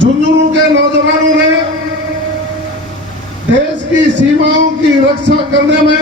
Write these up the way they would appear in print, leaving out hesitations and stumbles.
झुंझुनू के नौजवानों ने देश की सीमाओं की रक्षा करने में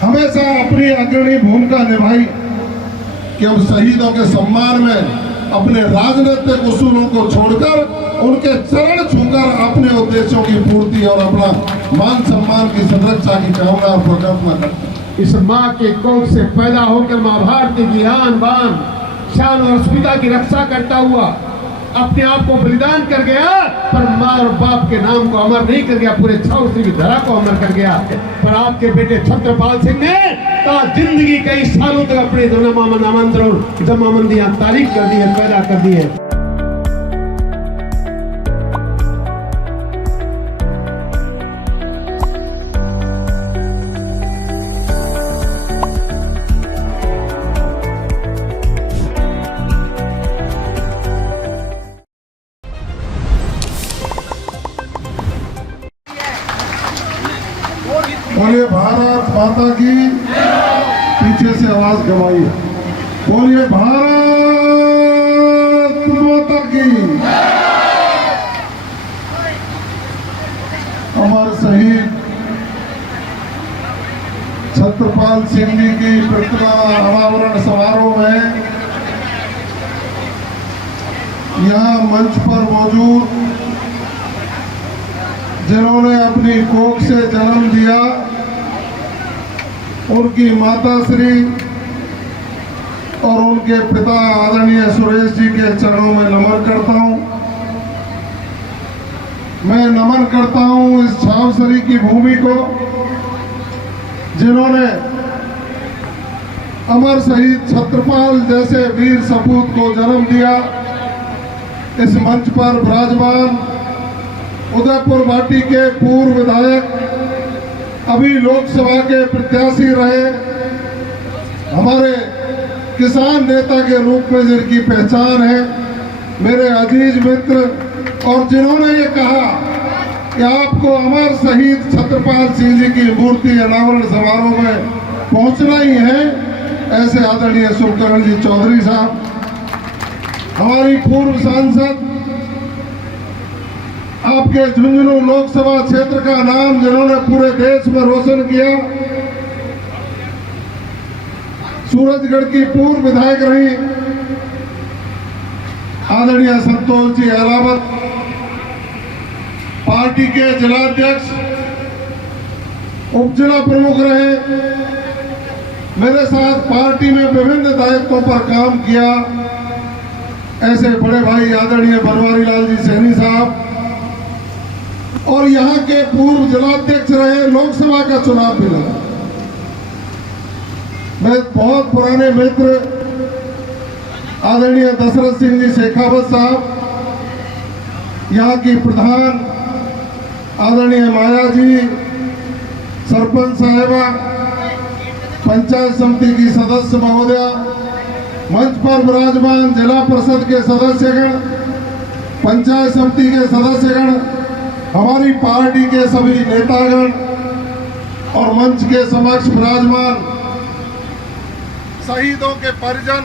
हमेशा अपनी अग्रणी भूमिका निभाई कि उन शहीदों के सम्मान में अपने राजनीतिक उसूलों को छोड़कर उनके चरण छूकर अपने उद्देश्यों की पूर्ति और अपना मान सम्मान की संरक्षा की कामना और परिकल्पना करते। इस माँ के कोख से पैदा होकर माँ भारती की आन बान शान और अस्मिता की रक्षा करता हुआ अपने आप को बलिदान कर गया, पर माँ और बाप के नाम को अमर नहीं कर गया, पूरे छाउसी की धरा को अमर कर गया। पर आपके बेटे छत्रपाल सिंह ने जिंदगी कई सालों तक अपने नामांतर और जमाबंदियां तारीख कर दी है, पैदा कर दी है। बोलिए भारत माता की, पीछे से आवाज गवाई। बोलिए भारत माता की। अमर शहीद छत्रपाल सिंह जी की प्रतिमा अनावरण समारोह में यहाँ मंच पर मौजूद जिन्होंने अपनी कोख से जन्म दिया, उनकी माता श्री और उनके पिता आदरणीय सुरेश जी के चरणों में नमन करता हूं। मैं नमन करता हूं इस छावसरी की भूमि को जिन्होंने अमर शहीद छत्रपाल जैसे वीर सपूत को जन्म दिया। इस मंच पर विराजमान उदयपुर वाटी के पूर्व विधायक, अभी लोकसभा के प्रत्याशी रहे, हमारे किसान नेता के रूप में जिनकी पहचान है, मेरे अजीज मित्र, और जिन्होंने ये कहा कि आपको अमर शहीद छत्रपाल सिंह जी की मूर्ति अनावरण समारोह में पहुंचना ही है, ऐसे आदरणीय सुखकरण जी चौधरी साहब, हमारी पूर्व सांसद, आपके झुंझुनू लोकसभा क्षेत्र का नाम जिन्होंने पूरे देश में रोशन किया, सूरजगढ़ की पूर्व विधायक रही आदरणीय संतोष जी अहलावत, पार्टी के जिलाध्यक्ष, उप जिला प्रमुख रहे, मेरे साथ पार्टी में विभिन्न दायित्वों पर काम किया, ऐसे बड़े भाई आदरणीय बनवारी लाल जी सैनी साहब, और यहाँ के पूर्व जिलाध्यक्ष रहे, लोकसभा का चुनाव भी लड़ा। मैं बहुत पुराने मित्र आदरणीय दशरथ सिंह जी शेखावत साहब, यहाँ की प्रधान आदरणीय माया जी, सरपंच साहिबा, पंचायत समिति की सदस्य महोदया, मंच पर विराजमान जिला परिषद के सदस्यगण, पंचायत समिति के सदस्यगण, हमारी पार्टी के सभी नेतागण और मंच के समक्ष विराजमान शहीदों के परिजन,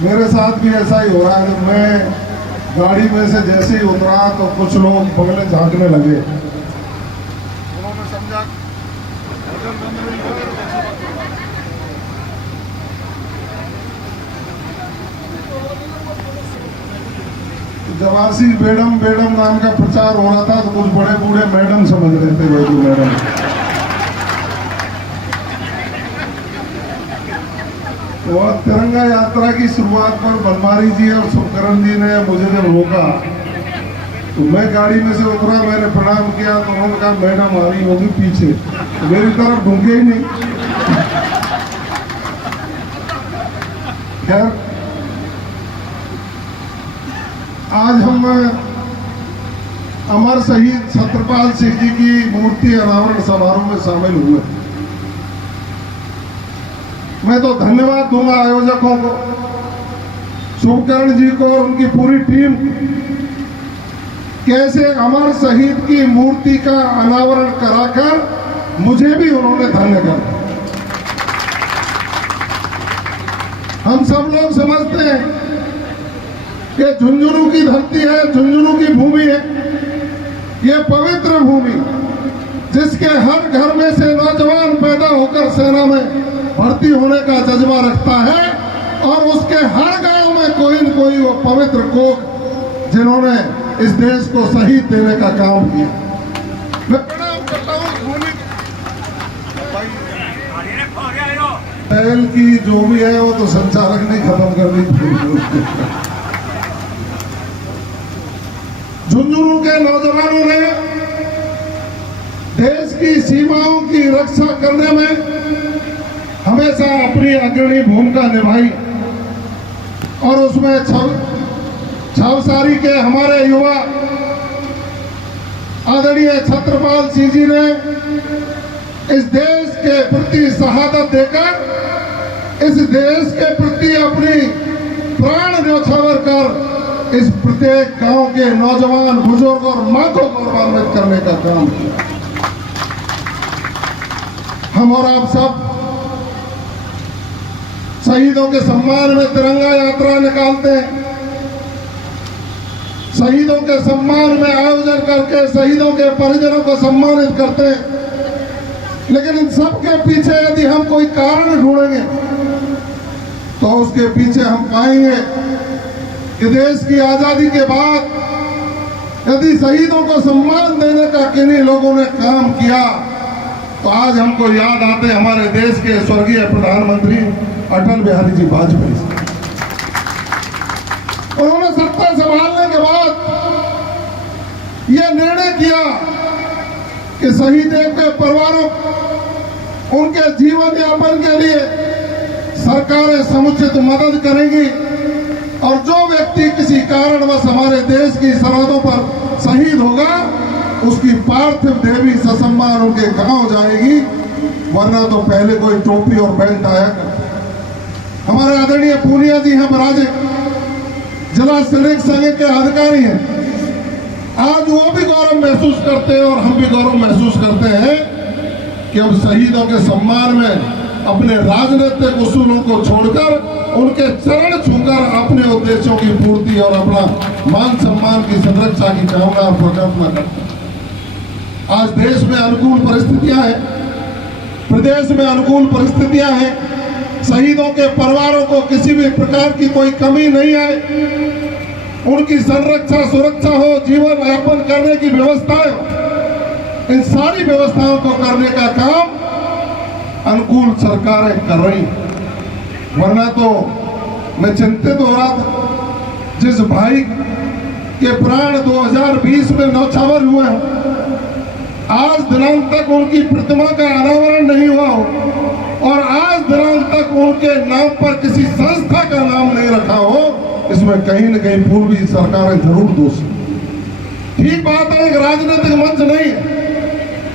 मेरे साथ भी ऐसा ही हो रहा है। जब मैं गाड़ी में से जैसे ही उतरा तो कुछ लोग बगले झांकने लगे, उन्होंने समझा जब आशी बेडम बेडम नाम का प्रचार हो रहा था तो कुछ बड़े बूढ़े मैडम समझ रहे थे, वैदू मैडम। तो तिरंगा यात्रा की शुरुआत पर बनवारी जी और सुखकरण जी ने मुझे जब रोका तो मैं गाड़ी में से उतरा, मैंने प्रणाम किया तो उन्होंने कहा मैडम आ रही होगी पीछे, तो मेरी तरफ ढूंढे ही नहीं। खैर, आज हम अमर शहीद छत्रपाल सिंह जी की मूर्ति अनावरण समारोह में शामिल हुए। मैं तो धन्यवाद दूंगा आयोजकों को, सुखकरण जी को और उनकी पूरी टीम, कैसे अमर शहीद की मूर्ति का अनावरण कराकर मुझे भी उन्होंने धन्य कर। हम सब लोग समझते हैं कि झुंझुनू की धरती है, झुंझुनू की भूमि है, ये पवित्र भूमि जिसके हर घर में से नौजवान पैदा होकर सेना में भर्ती होने का जज्बा रखता है, और उसके हर गांव में कोई न कोई वो पवित्र कोख जिन्होंने इस देश को शहीद देने का काम किया। मैं प्रणाम करता हूँ इस भूमि पहल की जो भी है वो तो संचालक ने खत्म कर दी। झुंझुनू के नौजवानों ने देश की सीमाओं की रक्षा करने में हमेशा अपनी अग्रणी भूमिका निभाई, और उसमें छावसारी के हमारे युवा आदरणीय छत्रपाल सिंह जी ने इस देश के प्रति शहादत देकर इस देश के प्रति अपनी प्राण न्यौछावर कर इस प्रत्येक गांव के नौजवान, बुजुर्ग और मां को गौरवान्वित करने का काम किया। हम और आप सब शहीदों के सम्मान में तिरंगा यात्रा निकालते हैं, शहीदों के सम्मान में आयोजन करके शहीदों के परिजनों को सम्मानित करते हैं, लेकिन इन सब के पीछे यदि हम कोई कारण ढूंढेंगे तो उसके पीछे हम पाएंगे कि देश की आजादी के बाद यदि शहीदों को सम्मान देने का किन्हीं लोगों ने काम किया तो आज हमको याद आते हमारे देश के स्वर्गीय प्रधानमंत्री अटल बिहारी जी वाजपेयी। उन्होंने सत्ता संभालने के बाद यह निर्णय किया कि शहीदों के परिवारों उनके जीवन यापन के लिए सरकारें समुचित मदद करेंगी, और जो व्यक्ति किसी कारणवश हमारे देश की सरहदों पर शहीद होगा उसकी पार्थिव देह भी ससम्मान उनके गांव जाएगी, वरना तो पहले कोई टोपी और बेल्ट आया करता। हमारे आदरणीय पूनिया जी हैं पराजित जिला सैनिक संघ के अधिकारी हैं, आज वो भी गौरव महसूस करते हैं और हम भी गौरव महसूस करते हैं कि अब शहीदों के सम्मान में अपने राजनीतिक उसूलों को छोड़कर उनके चरण छूकर अपने उद्देश्यों की पूर्ति और अपना मान सम्मान की संरक्षा की कामना और परिकल्पना करते हैं। आज देश में अनुकूल परिस्थितियां हैं, प्रदेश में अनुकूल परिस्थितियां हैं, शहीदों के परिवारों को किसी भी प्रकार की कोई कमी नहीं आए, उनकी संरक्षा सुरक्षा हो, जीवन यापन करने की व्यवस्था हो, इन सारी व्यवस्थाओं को करने का काम अनुकूल सरकारें कर रही। वरना तो मैं चिंतित हो रहा था, जिस भाई के प्राण 2020 में न्यौछावर हुए हैं, आज दिनांक तक उनकी प्रतिमा का अनावरण नहीं हुआ हो, और आज दिनांक तक उनके नाम पर किसी संस्था का नाम नहीं रखा हो, इसमें कहीं न कहीं पूर्वी सरकारें जरूर दोषी। ठीक बात है, एक राजनीतिक मंच नहीं है,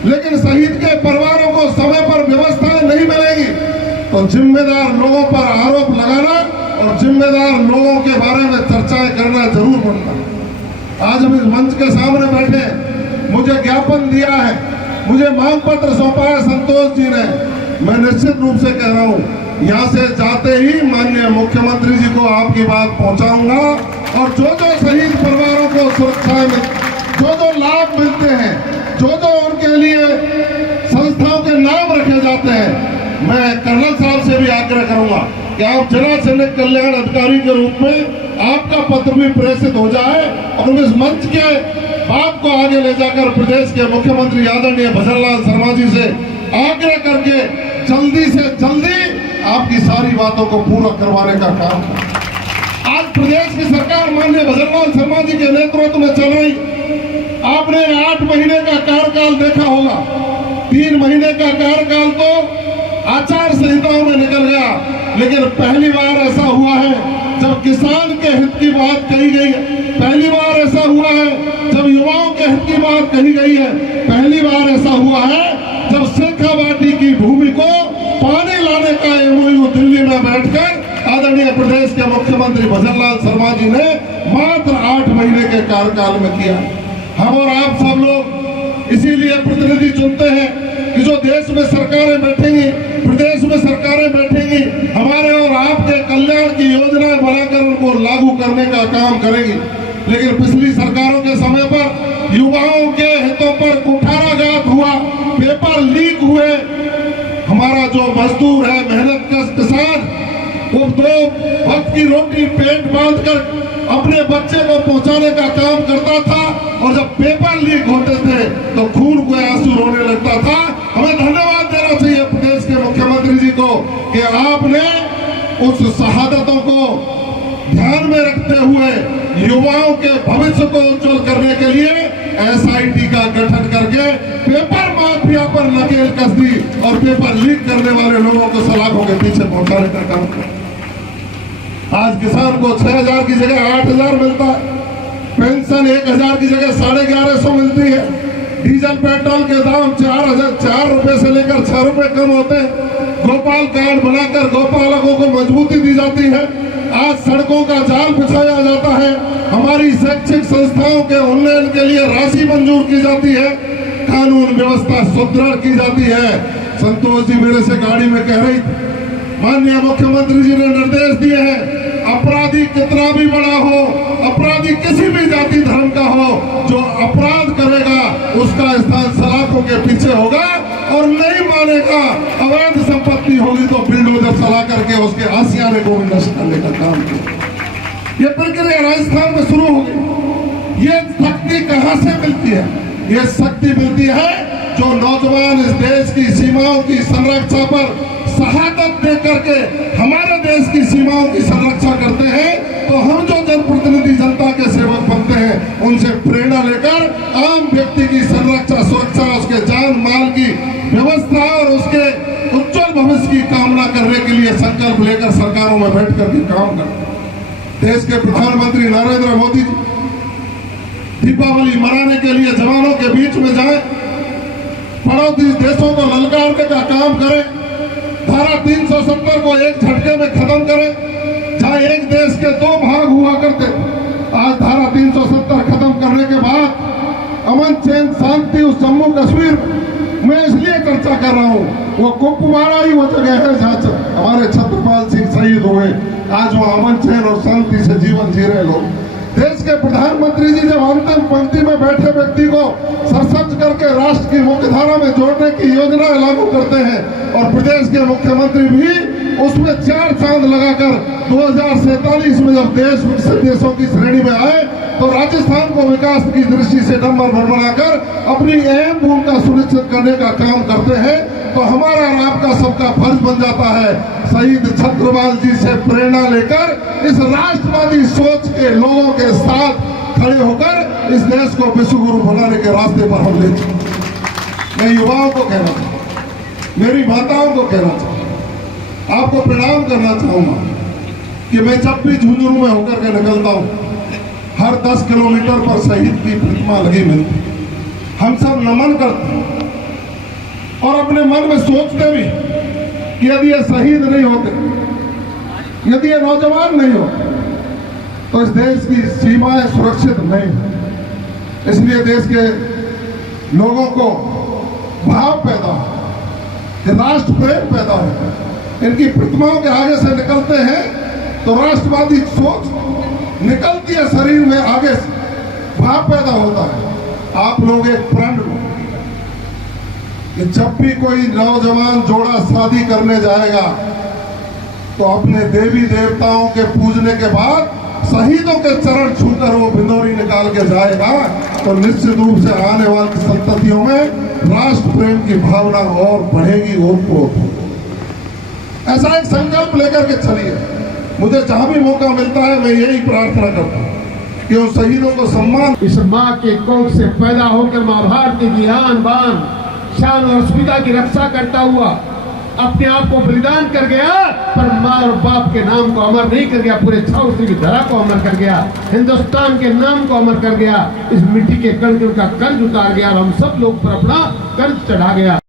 लेकिन शहीद के परिवारों को समय पर व्यवस्थाएं नहीं मिलेगी तो जिम्मेदार लोगों पर आरोप लगाना और जिम्मेदार लोगों के बारे में चर्चाएं करना जरूर बनता। आज हम इस मंच के सामने बैठे, मुझे ज्ञापन दिया है, मुझे मांग पत्र सौंपा है संतोष जी ने। मैं निश्चित रूप से कह रहा हूँ, यहाँ से जाते ही माननीय मुख्यमंत्री जी को आपकी बात पहुँचाऊंगा, और जो जो शहीद परिवारों को सुरक्षा में जो लाभ मिलते हैं, जो उनके लिए संस्थाओं के नाम रखे जाते हैं, मैं कर्नल साहब से भी आग्रह करूंगा कि आप जिला सैनिक कल्याण अधिकारी के रूप में आपका पत्र भी प्रेषित हो जाए, और इस मंच के बात को आगे ले जाकर प्रदेश के मुख्यमंत्री आदरणीय भजनलाल शर्मा जी से आग्रह करके जल्दी से जल्दी आपकी सारी बातों को पूरा करवाने का काम करें। आज प्रदेश की सरकार माननीय भजनलाल शर्मा जी के नेतृत्व में चल रही, आपने 8 महीने का कार्यकाल देखा होगा। 3 महीने का कार्यकाल तो आचार संहिताओं में निकल गया, लेकिन पहली बार ऐसा हुआ है जब किसान के हित की बात कही गई है, पहली बार ऐसा हुआ है जब युवाओं के हित की बात कही गई है, पहली बार ऐसा हुआ है जब शेखावाटी की भूमि को पानी लाने का एमओयू दिल्ली में बैठकर आदरणीय प्रदेश के मुख्यमंत्री भजनलाल शर्मा जी ने मात्र 8 महीने के कार्यकाल में किया। हम और आप सब लोग इसीलिए प्रतिनिधि चुनते हैं कि जो देश में सरकारें बैठेंगी, प्रदेश में में सरकारें बैठेंगी, हमारे और आपके कल्याण की योजनाएं बनाकर उनको लागू करने का काम करेंगी। लेकिन पिछली सरकारों के समय पर युवाओं के हितों पर कुठाराघात हुआ, पेपर लीक हुए। हमारा जो मजदूर है, मेहनत कश किसान, वो 2 वक्त की रोटी पेट बांधकर अपने बच्चे को पहुंचाने का काम करता था, और जब पेपर लीक होते थे तो खून के आंसू रोने लगता था। हमें धन्यवाद देना चाहिए प्रदेश के मुख्यमंत्री जी को कि आपने उस शहादतों को ध्यान में रखते हुए युवाओं के भविष्य को उज्जवल करने के लिए SIT का गठन करके पेपर माफिया पर नकेल कस दी और पेपर लीक करने वाले लोगों को सलाखों के पीछे पहुंचाने का काम किया। आज किसान को 6,000 की जगह 8,000 मिलता है, पेंशन 1,000 की जगह 1150 मिलती है, डीजल पेट्रोल के दाम 4 रुपए से लेकर 6 रुपए कम होते हैं। गोपाल कार्ड बनाकर गौपालकों को मजबूती दी जाती है। आज सड़कों का जाल बिछाया जाता है। हमारी शैक्षिक संस्थाओं के उन्नयन के लिए राशि मंजूर की जाती है। कानून व्यवस्था सुदृढ़ की जाती है। संतोष जी मेरे से गाड़ी में कह रही थी, माननीय मुख्यमंत्री जी ने निर्देश दिए हैं, अपराधी कितना भी बड़ा हो, अपराधी किसी भी जाति धर्म का हो, जो अपराध करेगा उसका स्थान सलाखों के पीछे होगा, और नहीं मानेगा, अवैध संपत्ति होगी तो बिल्डोजर चला करके उसके आशियाने को भी नष्ट करने का काम किया। ये प्रक्रिया राजस्थान में शुरू हो गई। ये शक्ति कहां से मिलती है? ये शक्ति मिलती है जो नौजवान इस देश की सीमाओं की संरक्षा पर शहादत दे करके हमारे देश की सीमाओं की संरक्षा करते हैं। तो हम जो जनप्रतिनिधि जनता के सेवक बनते हैं, उनसे प्रेरणा लेकर आम व्यक्ति की संरक्षा, सुरक्षा, उसके जान माल की व्यवस्था और उसके उज्जवल भविष्य की कामना करने के लिए संकल्प लेकर सरकारों में बैठ कर भी काम करते हैं। देश के प्रधानमंत्री नरेंद्र मोदी जी दीपावली मनाने के लिए जवानों के बीच में जाए, पड़ोसी देशों को ललकारने का काम करें, धारा 370 को एक झटके में खत्म करें। जहां एक देश के 2 भाग हुआ करते, आज धारा 370 खत्म करने के बाद अमन चैन शांति उस जम्मू कश्मीर में इसलिए चर्चा कर रहा हूं, वो कुपवाड़ा ही वो जगह है जहां हमारे छत्रपाल सिंह शहीद हुए। आज वो अमन चैन और शांति से जीवन जी रहे लोग। देश के प्रधानमंत्री जी जब अंतिम पंक्ति में बैठे व्यक्ति को सशक्त करके राष्ट्र की मुख्यधारा में जोड़ने की योजनाएं लागू करते हैं, और प्रदेश के मुख्यमंत्री भी उसमें 4 चांद लगाकर 2047 में जब देश विकसित देशों की श्रेणी में आए, तो राजस्थान को विकास की दृष्टि से नंबर 1 बनाकर अपनी अहम भूमिका सुनिश्चित करने का काम करते हैं। तो हमारा और आपका सबका फर्ज बन जाता है शहीद छत्रपाल जी से प्रेरणा लेकर इस राष्ट्रवादी सोच के लोगों के साथ खड़े होकर इस देश को विश्व गुरु बनाने के रास्ते पर हम ले चले। मैं युवाओं को कहना चाहूँ, मेरी माताओं को कहना चाहूँ, आपको प्रणाम करना चाहूंगा कि मैं जब भी झुंझुनू में होकर के निकलता हूँ, हर 10 किलोमीटर पर शहीद की प्रतिमा लगी मिलती, हम सब नमन करते हैं और अपने मन में सोचते भी कि यदि ये शहीद नहीं होते, यदि ये नौजवान नहीं होते, तो इस देश की सीमाएं सुरक्षित नहीं। इसलिए देश के लोगों को भाव पैदा हो, राष्ट्र प्रेम पैदा हो। इनकी प्रतिमाओं के आगे से निकलते हैं तो राष्ट्रवादी सोच निकलती है शरीर में, आगे से भाव पैदा होता है। आप लोग एक प्रण लो कि जब भी कोई नौजवान जोड़ा शादी करने जाएगा तो अपने देवी देवताओं के पूजने के बाद शहीदों के चरण छूकर वो भिंडोरी निकाल के जाएगा, तो निश्चित रूप से आने वाली संततियों में राष्ट्र प्रेम की भावना और बढ़ेगी, और ऐसा एक संकल्प लेकर के चलिए। मुझे जहां भी मौका मिलता है मैं यही प्रार्थना करता हूं कि उन शहीदों को सम्मान। इस माँ के कोख से पैदा होकर माँ भारती की आन बान शान और अस्मिता की रक्षा करता हुआ अपने आप को बलिदान कर गया, पर माँ और बाप के नाम को अमर नहीं कर गया, पूरे 6 की धरा को अमर कर गया, हिंदुस्तान के नाम को अमर कर गया, इस मिट्टी के कण कण का कर्ज उतार गया और हम सब लोग पर अपना कर्ज चढ़ा गया।